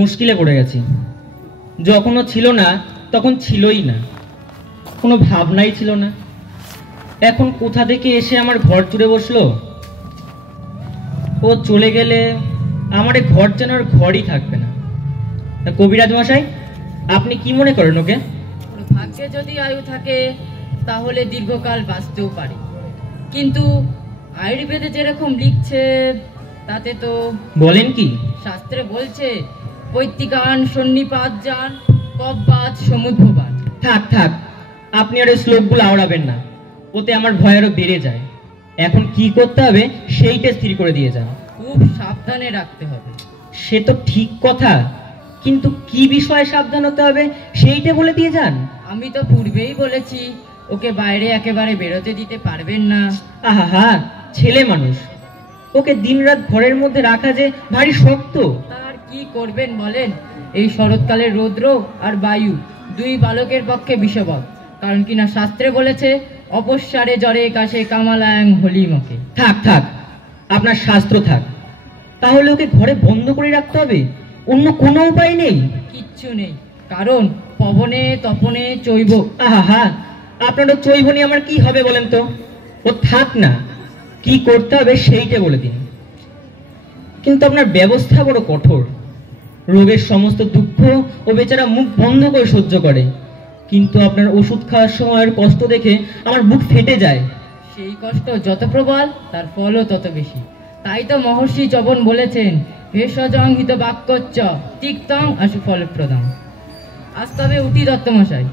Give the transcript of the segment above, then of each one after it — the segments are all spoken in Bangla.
মুশকিলে পড়ে গেছি। যখন ও ছিল না তখন ছিলই না, কোনো ভাবনাই ছিল না। এখন কোথা থেকে এসে আমার ঘর জুড়ে বসলো। ও চলে গেলে আমার ঘর যেন আর ঘরই থাকবে না। কবিরাজ মশাই, আপনি কি মনে করেন ওকে? ভাগ্যে যদি আয়ু থাকে তাহলে দীর্ঘকাল বাঁচতেও পারে, কিন্তু আয়ুর্বেদে যেরকম লিখছে তাতে তো। বলেন কি? শাস্ত্রে বলছে পৈত্তিকান সন্নিপাত যান কব্বাত সমুদ্রবাদ। থাক থাক, আপনি আর ওই শ্লোকগুলো আওড়াবেন না, ওতে আমার ভয় আরো বেড়ে যায়। এখন কি করতে হবে সেইটা স্থির করে দিয়ে যান। খুব সাবধানে রাখতে হবে। সে তো ঠিক কথা, কিন্তু কি বিষয়ে সাবধান হতে হবে সেইটা বলে দিয়ে যান। আমি তো পূর্বেই বলেছি ওকে বাইরে একেবারে বেরোতে দিতে পারবেন না। আহা, ছেলে মানুষ, ওকে দিনরাত ঘরের মধ্যে রাখা যে ভারী শক্ত। তার কি করবেন বলেন? এই শরৎকালের রৌদ্র আর বায়ু দুই বালকের পক্ষে বিষবৎ, কারণ কিনা শাস্ত্রে বলেছে অপস্যারে জ্বরে কাশে কামালায়াং হলিমকে। থাক থাক, আপনার শাস্ত্র থাক, তাহলে ওকে ঘরে বন্ধ করে রাখতে হবে, অন্য কোনো উপায় নেই? কিচ্ছু নেই, কারণ পবনে তপনে চৈব। আহা, আপনারও চৈব নিয়ে আমার কি হবে বলেন তো? ও থাক না, কি করতে হবে সেইটা বলে দিন। কিন্তু আপনার ব্যবস্থা বড় কঠোর। রোগের সমস্ত দুঃখ ও বেচারা মুখ বন্ধ করে সহ্য করে, কিন্তু আপনার ওষুধ খাওয়ার সময়ের কষ্ট দেখে আমার বুক ফেটে যায়। সেই কষ্ট যত প্রবল তার ফলও তত বেশি। তাই তো মহর্ষি চবন বলেছেন ভেষজং হিত বাক্যচ্চ তিক্তং আশু ফলপ্রদং। আজ তবে উঠি দত্তমশাই।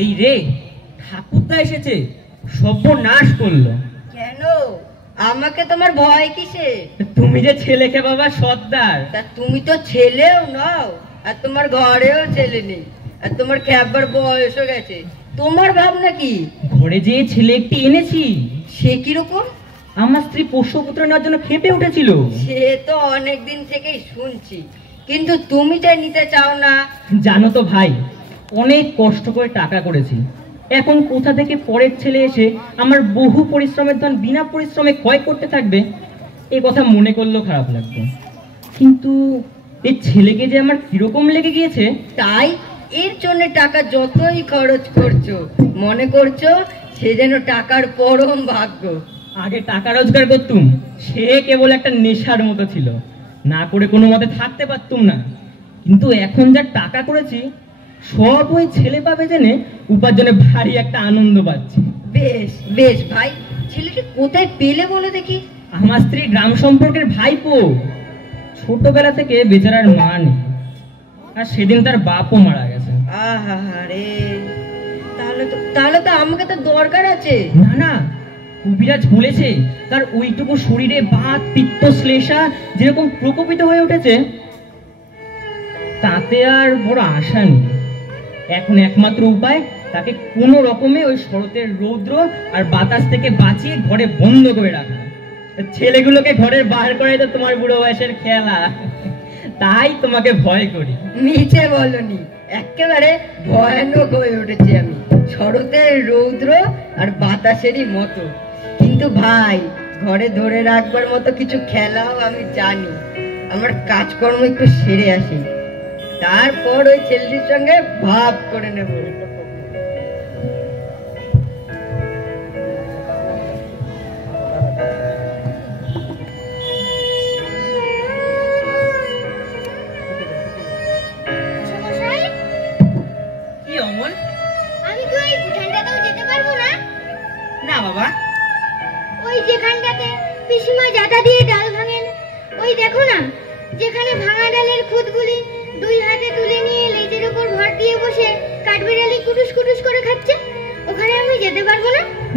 এই রে, ঠাকুরদা এসেছে, সর্বনাশ করলো। কেন? আমাকে তোমার ভয় কিসে? তুমি যে ছেলেকে বাবা সর্দার। তা তুমি তো ছেলেও নাও, আর তোমার ঘরেও ছেলে নেই, আর তোমার খেবার বয়সও গেছে। তোমার ভাবনা কি? ঘরে যে ছেলে একটি এনেছি। সে কিরকম? আমার স্ত্রী পোষ্যপুত্র নেওয়ার জন্য খেপে উঠেছিল। সে তো অনেকদিন থেকেই শুনছি, কিন্তু তুমি যে নিতে চাও না। জানো তো ভাই, অনেক কষ্ট করে টাকা করেছি, এখন কোথা থেকে পরের ছেলে এসে আমার বহু পরিশ্রমের ধন বিনা পরিশ্রমে ক্ষয় করতে থাকবে, এ কথা মনে করলেও খারাপ লাগবে। কিন্তু এই ছেলেকে যে আমার কিরকম লেগে গিয়েছে। তাই এর জন্য টাকা যতই খরচ করছো মনে করছো সে যেন টাকার পরম ভাগ্য। আগে টাকা রোজগার করতুম, সে কেবল একটা নেশার মতো ছিল, না করে কোনো মতে থাকতে পারতুম না। কিন্তু এখন যা টাকা করেছি সব ওই ছেলে পাবে জেনে উপার্জনে ভারী একটা আনন্দ পাচ্ছি। বেশ বেশ ভাই, ছেলেটি কোথায় পেলে বলে দেখি। আমার স্ত্রী গ্রাম সম্পর্কের ভাইপো, ছোটবেলা থেকে বেচারার মা নেই, আর সেদিন তার বাপও মারা গেছে। আহারে, তাহলে তো আমাকে তো দরকার আছে। না না, কবিরাজ বলেছে তার ওইটুকু শরীরে বাত পিত্ত শ্লেষা যেরকম প্রকোপিত হয়ে উঠেছে, তাতে আর বড় আশা নেই। এখন একমাত্র উপায় তাকে কোনো রকমে ওই শরতের রৌদ্র আর বাতাস থেকে বাঁচিয়ে ঘরে বন্ধ করে রাখা। ছেলেগুলোকে ঘরের বার করে তো তোমার বুড়ো বয়সের খেলা, তাই তোমাকে ভয় করি। মিছে বলনি, একেবারে ভয়ানক হয়ে উঠেছি আমি, শরতের রৌদ্র আর বাতাসেরই মতো। কিন্তু ভাই, ঘরে ধরে রাখবার মতো কিছু খেলাও আমি জানি। আমার কাজকর্ম একটু সেরে আসি, তারপর ওই ছেলেটির সঙ্গে ভাব করে নেব। কি অমল, আমি কি ওই উঠানটাতেও যেতে পারবো না? না বাবা, ওই যেখানটাতে পিসিমা জাটা দিয়ে ডাল ভাঙেন, ওই দেখো না, যেখানে ভাঙা ডালের খুঁতগুলি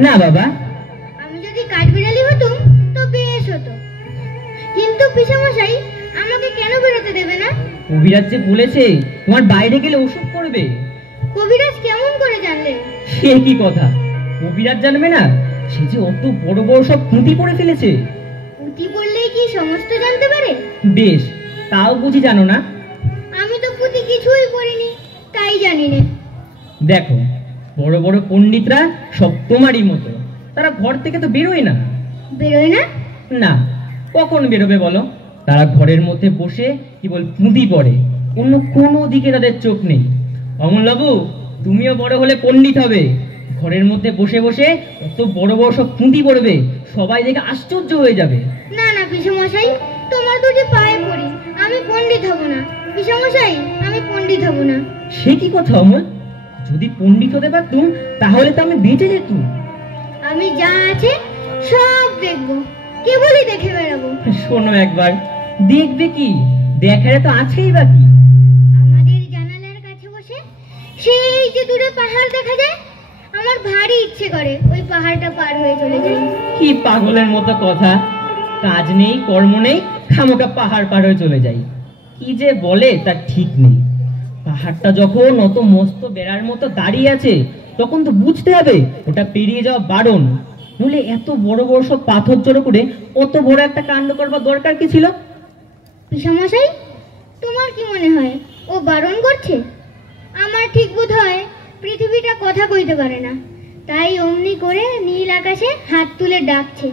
না বাবা। আমি যদি কাঠবিড়ালি হতুম তো বেশ হতো, কিন্তু পিসামশাই আমাকে কেন বেরোতে দেবে না? কবিরাজ যে বলেছে তোমার বাইরে গেলে ওষুধ করবে। কবিরাজ কেমন করে জানলে? সে কি কথা, কবিরাজ জানবে না? সে যে অত বড় বড় সব পুঁতি পড়ে ফেলেছে। পুঁতি পড়লেই কি সমস্ত জানতে পারে? বেশ, তাও বুঝি জানো না? আমি তো পুঁতি কিছুই পড়িনি, তাই জানি না। দেখো, বড় বড় পণ্ডিতরা সব তোমারই মতো, তারা ঘর থেকে তো বেরোয় না। বেরোয় না? না, কখন বেরোবে বলো? তারা ঘরের মধ্যে বসে কেবল পুঁতি পড়ে, অন্য কোনো দিকে তাদের চোখ নেই। অমলবাবু, তুমিও বড় হলে পণ্ডিত হবে, ঘরের মধ্যে বসে বসে অত বড় বড় সব পুঁতি পড়বে, সবাই দেখে আশ্চর্য হয়ে যাবে। না না পিসামশাই, তোমার দুটি পায়ে পড়ি, আমি পণ্ডিত হব না। পিসামশাই, আমি পণ্ডিত হব না। সে কি কথা অমল? যদি পণ্ডিত হতে পারতুম তাহলে তো আমি বেঁচে যেতুম। আমি যা আছে সব দেখবো, কেবলই দেখে বেড়াবো। শোনো একবার, দেখবে কি? দেখার তো আছেই বা কি? আমাদের জানালার কাছে বসে সেই যে দূরে পাহাড় দেখা যায়, আমার ভারী ইচ্ছে করে ওই পাহাড়টা পার হয়ে চলে যাই। কি পাগলের মতো কথা! কাজ নেই, কর্ম নেই, খামোকা পাহাড় পার হয়ে চলে যাই। কি যে বলে তার ঠিক নেই। পাহাড়টা যখন অত মস্ত বেড়ার মতো দাঁড়িয়ে আছে, তখন তো বুঝতে হবে ওটা পেরিয়ে যাওয়া বারণ। বলে এত বড় বড় সব পাথর জড়ো করে অত বড় একটা কাণ্ড করবার দরকার কি ছিল? পিসামশাই, তোমার কি মনে হয় ও বারণ করছে? আমার ঠিক বোধ হয় পৃথিবীটা কথা কইতে পারে না, তাই অমনি করে নীল আকাশে হাত তুলে ডাকছে।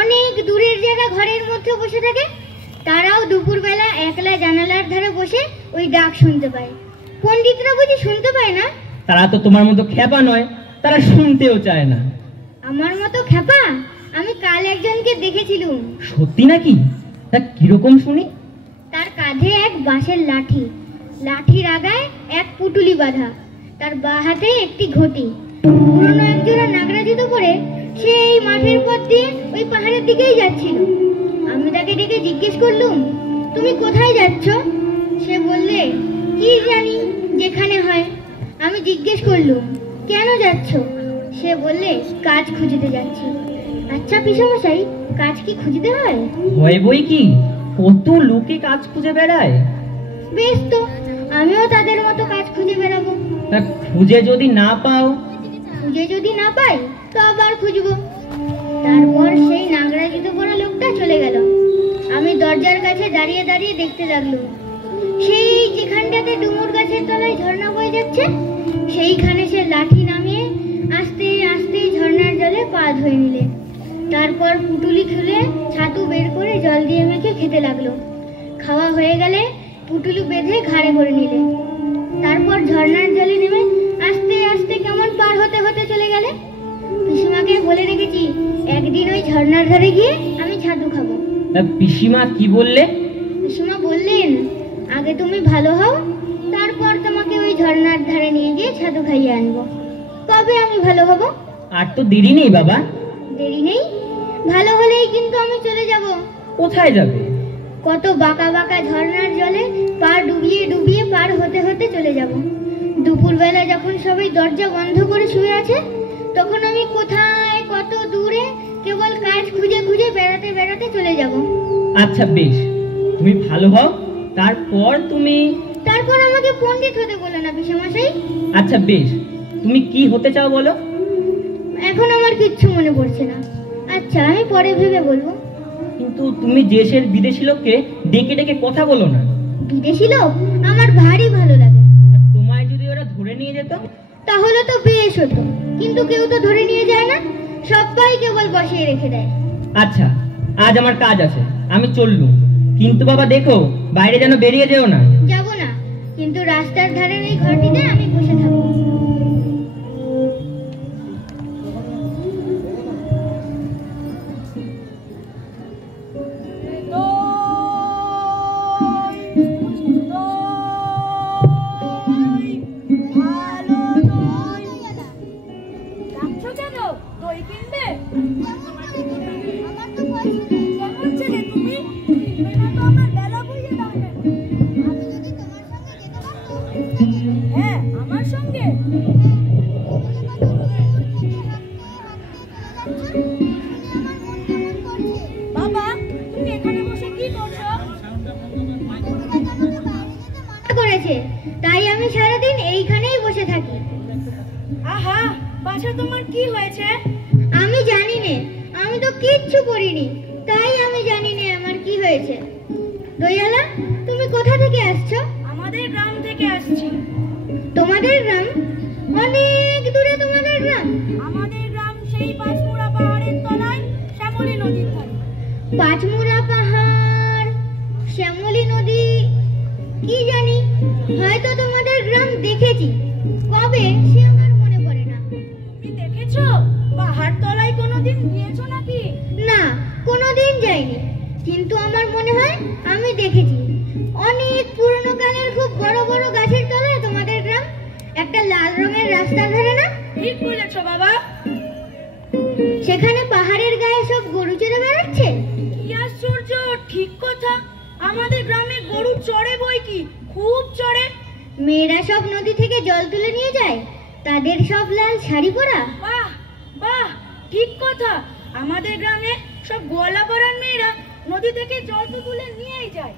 অনেক দূরের জায়গা ঘরের মধ্যে বসে থাকে, তারাও দুপুরবেলা একলা জানালার ধারে বসে ওই ডাক শুনতে পায়। পণ্ডিতরা বুঝি শুনতে পায় না? তারা তো তোমার মতো খ্যাপা নয়, তারা শুনতেও চায় না। আমার মতো খ্যাপা? আমি কাল একজনকে দেখেছিলুম। সত্যি নাকি? তা কিরকম শুনি? তার কাঁধে এক বাঁশের লাঠি, লাঠির আগায় এক পুটুলি বাঁধা, তার বাঁ হাতে একটি ঘটি। পুরনো একজোড়া নাগরা জুতো পরে সেই মাঠের পথ দিয়ে ওই পাহাড়ের দিকেই যাচ্ছিল। আমি তাকে ডেকে জিজ্ঞেস করলুম, তুমি কোথায় যাচ্ছ? সে বললে, কি জানি, যেখানে হয়। আমি জিজ্ঞেস করলুম, কেন যাচ্ছ? সে বললে, কাজ খুঁজতে যাচ্ছি। আচ্ছা পিসামশাই, কাজ কি খুঁজতে হয়? হয় বই কি, কত লোকে কাজ খুঁজে বেড়ায়। বেশ তো, আমিও তাদের মতো কাজ খুঁজে বেড়াবো। তা খুঁজে যদি না পাও? খুঁজে যদি না পাই তো আবার খুঁজবো। তারপর সেই নাগরা জুতো পরা লোকটা চলে গেল। আমি দরজার কাছে দাঁড়িয়ে দাঁড়িয়ে দেখতে লাগলো। সেই যেখানটাতে ডুমুর গাছের তলায় ঝর্ণা বয়ে যাচ্ছে, সেইখানে সে লাঠি নামিয়ে আস্তে আস্তে ঝর্ণার জলে পা ধুয়ে নিলে। তারপর পুটুলি খুলে ছাতু বের করে জল দিয়ে মেখে খেতে লাগলো। খাওয়া হয়ে গেলে পুটুলি বেঁধে ঘাড়ে করে নিলে। তারপর ঝর্ণার জলে নেমে আস্তে আস্তে কেমন পার হতে হতে চলে গেলে। পিসিমাকে বলে রেখেছি, একদিন ওই ঝর্ণার ধারে গিয়ে আমি ছাতু খাবো। তা পিসিমা কি বললে? পিসিমা বললেন, আগে তুমি ভালো হও, তারপর তোমাকে ওই ঝর্ণার ধারে নিয়ে গিয়ে ছাতু খাইয়ে আনবো। কবে আমি ভালো হব? আর তো দেরি নেই বাবা। দেরি নেই? ভালো হলেই কিন্তু আমি চলে যাব। কোথায় যাবে? কত বাঁকা বাঁকা ঝর্ণার জলে পা ডুবিয়ে ডুবিয়ে পার হতে হতে চলে যাব। দুপুরবেলা যখন সবাই দরজা বন্ধ করে শুয়ে আছে, তখন আমি কোথায় কত দূরে কেবল কাজ খুঁজে খুঁজে বেড়াতে বেড়াতে চলে যাব। আচ্ছা বেশ, তুমি ভালো হও, তারপর তারপর আমাকে পণ্ডিত হতে বলো না পিসামশাই। আচ্ছা বেশ, তুমি কি হতে চাও বলো? এখন আমার কিচ্ছু মনে পড়ছে না। আচ্ছা, আমি পরে ভেবে বলবো। কিন্তু তুমি দেশের বিদেশি লোককে ডেকে ডেকে কথা বলো না। বিদেশি লোক আমার ভারী ভালো লাগে। আর তোমায় যদি ওরা ধরে নিয়ে যেত? তাহলে তো বেশ হতো, কিন্তু কেউ তো ধরে নিয়ে যায় না, সবাই কেবল বসিয়ে রেখে দেয়। আচ্ছা, আজ আমার কাজ আছে, আমি চললুম। কিন্তু বাবা দেখো, বাইরে যেন বেরিয়ে যেও না। যাব না, কিন্তু রাস্তার ধারের এই ঘরটিতে আমি বসে থাকবো। হ্যাঁ, আমার সঙ্গে আছে, তাই আমি সারাদিন এইখানেই বসে থাকি। আহা, বাছা তোমার কি হয়েছে? আমি জানি নে, আমি তো কিচ্ছু করিনি, তাই আমি জানি নে আমার কি হয়েছে। দয়ালা, তুমি কোথা থেকে আসছো? আমাদের গ্রাম থেকে আসছি। তোমাদের গ্রাম? অনেক দূরে তোমাদের গ্রাম? আমাদের গ্রাম সেই পাঁচমুড়া পাহাড়ের তলায় শ্যামলী নদীর ধারে। পাঁচমুড়া পাহাড়, শ্যামলী নদী, কি জানি, হয়তো তোমাদের গ্রাম দেখেছি, কবে সে আমার মনে পড়ে না। তুমি দেখেছো? পাহাড় তলায় কোনোদিন গিয়েছো নাকি? না, কোনোদিন যাইনি, কিন্তু আমার মনে হয় আমি দেখেছি। অনেক পুরনো কালের খুব বড় বড় গাছের তলায় তোমাদের গ্রাম, একটা লাল রঙের রাস্তার ধারে না? ঠিক বলেছো বাবা। সেখানে পাহাড়ের গায়ে সব গরু চড়ে বেড়াচ্ছে। কি আশ্চর্য, ঠিক কথা। আমাদের গ্রামে গরু চড়ে বই কি, খুব চড়ে। মেয়েরা সব নদী থেকে জল তুলে নিয়ে যায়, তাদের সব লাল শাড়ি পরা। বাহ বাহ, ঠিক কথা। আমাদের গ্রামে সব গোয়ালা পাড়ার মেয়েরা নদী থেকে জল তো তুলে নিয়েই যায়,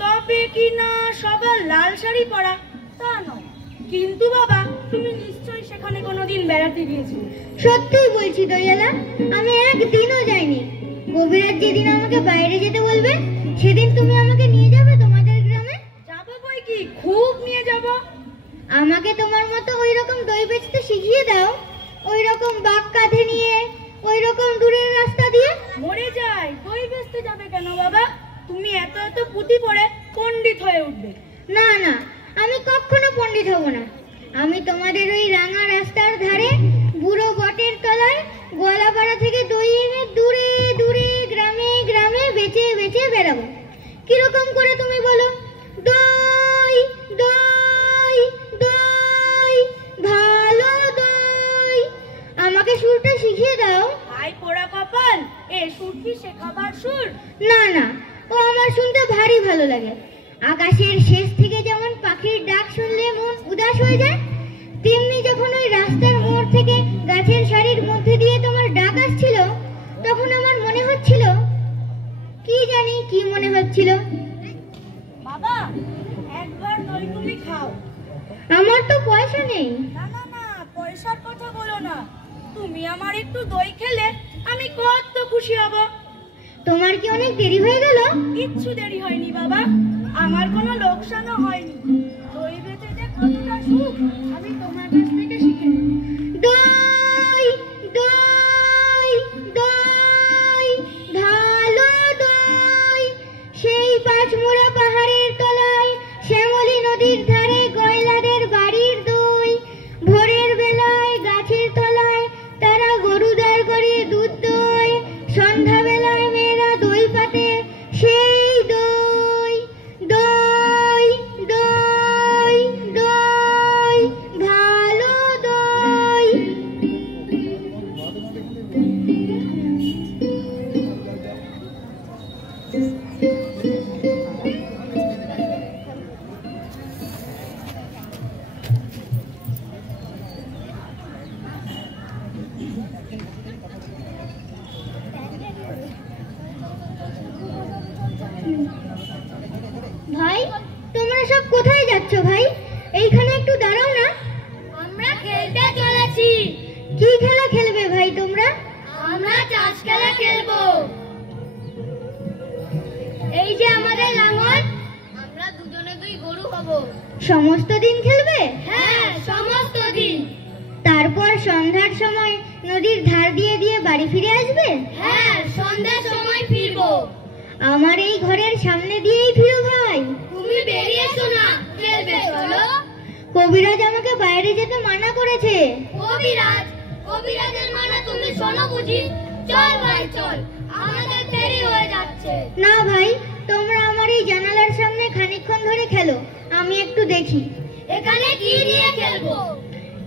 তবে কি না সবার লাল শাড়ি পরা তা নয়। কিন্তু বাবা, তুমি নিশ্চয়ই সেখানে কোনোদিন বেড়াতে গিয়েছো। সত্যিই বলছি দয়ালা, আমি একদিনও যাইনি। কবিরাজ যেদিন আমাকে বাইরে যেতে বলবে, সেদিন তুমি আমাকে নিয়ে যাবে তোমাদের গ্রামে? যাবো বই কি, খুব নিয়ে যাব। আমাকে তোমার মতো ওই রকম দই বেচতে শিখিয়ে দাও, ওই রকম বাঘ কাঁধে নিয়ে, ওই রকম দূরের রাস্তা দিয়ে। মরে যায়, দই বেচতে যাবে কেন বাবা? তুমি এত এত পুঁথি পড়ে পণ্ডিত হয়ে উঠবে। না না, আমি কখনো পণ্ডিত হব না। আমি তোমাদের ওই রাঙা রাস্তার ধারে বুড়ো বটের তলায় গোয়ালাপাড়া থেকে দই এনে দূরে দূরে গ্রামে গ্রামে বেচে বেচে বেড়াবো। কিরকম করে তুমি বলো? দই দই দই, ভালো দই। আমাকে সুরটা শিখিয়ে দাও। আই পোড়া কপাল, এ সুর কি শেখাবার সুর? না না, ও আমার শুনতে ভারী ভালো লাগে। আকাশের শেষ থেকে যেমন পাখির ডাক শুনলে মন উদাস হয়ে যায়, তেমনি যখন ওই রাস্তার মোড় থেকে গাছের সারির মধ্যে দিয়ে তোমার ডাক আসছিল, তখন আমার মনে হচ্ছিল, কি জানি কি মনে হচ্ছিল। বাবা, একবার দই তুমি খাও। আমার তো পয়সা নেই। না না না, পয়সার কথা বলো না। তুমি আমার একটু দই খেলে আমি কত খুশি হব। তোমার কি অনেক দেরি হয়ে গেল? কিচ্ছু দেরি হয়নি বাবা, আমার কোনো লোকসানও হয়নি। দই বেচে যে কতটা সুখ আমি তোমার কাছ থেকে শিখে নেব। দই দই দই, ভালো দই, সেই পাঁচমুড়া পাহাড়ের তলায় শ্যামলী নদীর ধারে গয়লাদের বাড়ির দই। ভোরের বেলায় গাছের তলায় তারা গরু দাঁড় করিয়ে দুধ দই, সন্ধ্যাবেলায় মেয়েরা দই পাতে, সেই দই দই দই দই, ভালো দই। ভাই, তোমরা সব কোথায় যাচ্ছ ভাই? এইখানে একটু দাঁড়াও না। আমরা খেলতে চলেছি। কি খেলা খেলবে ভাই তোমরা? আমরা চাষ খেলা খেলবো। এই যে আমাদের লাঙল, আমরা দুজনে দুই গরু হব। সমস্ত দিন খেলবে? হ্যাঁ, সমস্ত দিন। তারপর সন্ধ্যার সময় নদীর ধার দিয়ে দিয়ে বাড়ি ফিরে আসবে? হ্যাঁ, সন্ধ্যার সময় ফিরবো। আমার এই ঘরের সামনে দিয়েই ফিরো ভাই। তুমি বেরিয়ে এসো না, খেলবে চলো। কবিরাজ আমাকে বাইরে যেতে মানা করেছে। কবিরাজ, কবিরাজের মানা তুমি শোনো বুঝি? চল ভাই চল, আমাদের দেরি হয়ে যাচ্ছে। না ভাই, তোমরা আমার এই জানালার সামনে খানিকক্ষণ ধরে খেলো, আমি একটু দেখি। এখানে কি দিয়ে খেলবো?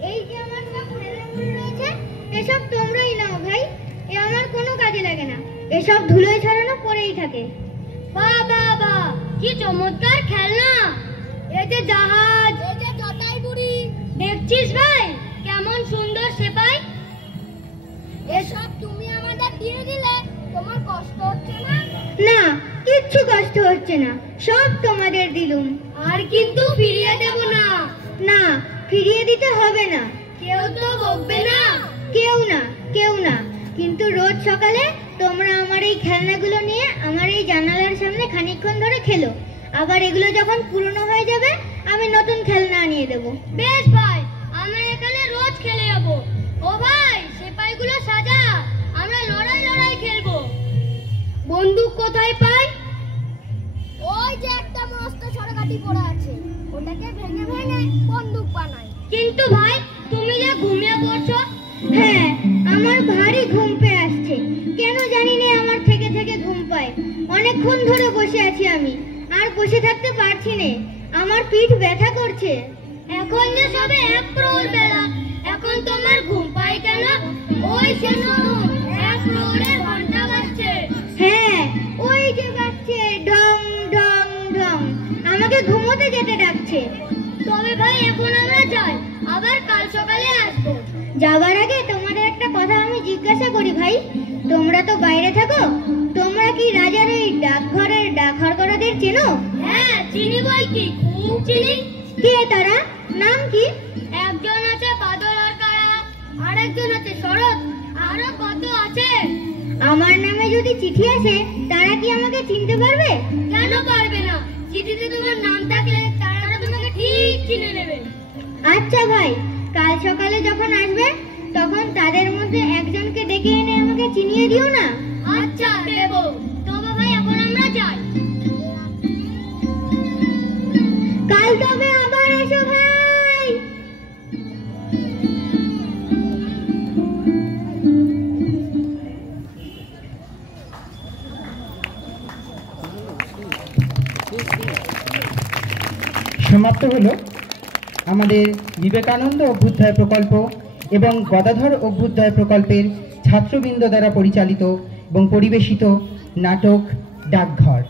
এই যে আমার সব খেলনাগুলো রয়েছে, এসব তোমরাই নাও ভাই। এ আমার কোনো কাজে লাগে না, এসব ধুলোয় ছড়ানো পড়েই থাকে। বাহ বাহ বাহ, কি চমৎকার খেলনা! এই যে জাহাজ, এই যে চটাই বুড়ি, দেখছিস ভাই কেমন সুন্দর সেপাই? এসব তুমি আমাদের দিয়ে দিলে তোমার কষ্ট হচ্ছে না? না, কিচ্ছু কষ্ট হচ্ছে না, সব সব তোমাদের দিলুম। আর কিন্তু ফিরিয়ে দেব না। না, ফিরিয়ে দিতে হবে না। কেউ তো বকবে না। কেউ না, কেউ না। কিন্তু রোজ সকালে তোমরা আমার এই খেলনাগুলো নিয়ে আমার এই জানালার সামনে খানিকক্ষণ ধরে খেলো। আবার এগুলো যখন পুরনো হয়ে যাবে আমি নতুন খেলনা আনিয়ে দেবো। বেশ ভাই, আমরা এখানে রোজ খেলে যাবো। ও ভাই, সেপাইগুলো সাজা, আমরা লড়াই লড়াই খেলবো। বন্দুক কোথায় পাই? ওই যে একটা মস্ত সরকাটি পড়া আছে, ওটাকে ভেঙে ভেঙে বন্দুক বানাই। কিন্তু ভাই, তুমি যে ঘুমিয়ে পড়ছো। হ্যাঁ, আমার ভারী ঘুম পেয়ে আসছে। কেন জানি না, আমার থেকে থেকে ঘুম পায়। অনেকক্ষণ ধরে বসে আছি আমি, আর বসে থাকতে পারছি না। আমার পিঠ ব্যথা করছে। এখন যে সবে 1 প্রহর বেলা, এখন তোমার ঘুম পায় কেন? ওই সে শুনুন, 1 প্রহরের ঘন্টা বাজছে। হ্যাঁ, ওই যে বাজছে, ঢং ঢং ঢং, আমাকে ঘুমোতে যেতে ডাকছে। তবে ভাই, এখন আমরা যাই, আবার কাল সকালে আসবো। যাবার আগে তোমাদের একটা কথা আমি জিজ্ঞাসা করি ভাই। তোমরা তো বাইরে থাকো, তোমরা কি রাজার ওই ডাকঘরের ডাকঘরকরাদের চেনো? হ্যাঁ, চিনি বই কি, খুব চিনি। কে তারা? নাম কি? একজন আছে বাদল আর কারা, আর একজন আছে শরৎ, আরো কত আছে। আমার নামে যদি চিঠি আসে, তারা কি আমাকে চিনতে পারবে? কেন পারবে না? চিঠিতে তোমার নাম থাকলে তারা তোমাকে ঠিক চিনে নেবে। আচ্ছা ভাই, কাল সকালে যখন আসবে তখন তাদের মধ্যে একজনকে ডেকে এনে আমাকে চিনিয়ে দিও না। আচ্ছা, দেবো। তবে ভাই, এখন আমরা যাই। কাল তবে আবার এসো ভাই। সমাপ্ত হলো আমাদের বিবেকানন্দ অভ্যুদয় প্রকল্প এবং গদাধর অভ্যুদয় প্রকল্পের ছাত্রবৃন্দ দ্বারা পরিচালিত এবং পরিবেশিত নাটক ডাকঘর।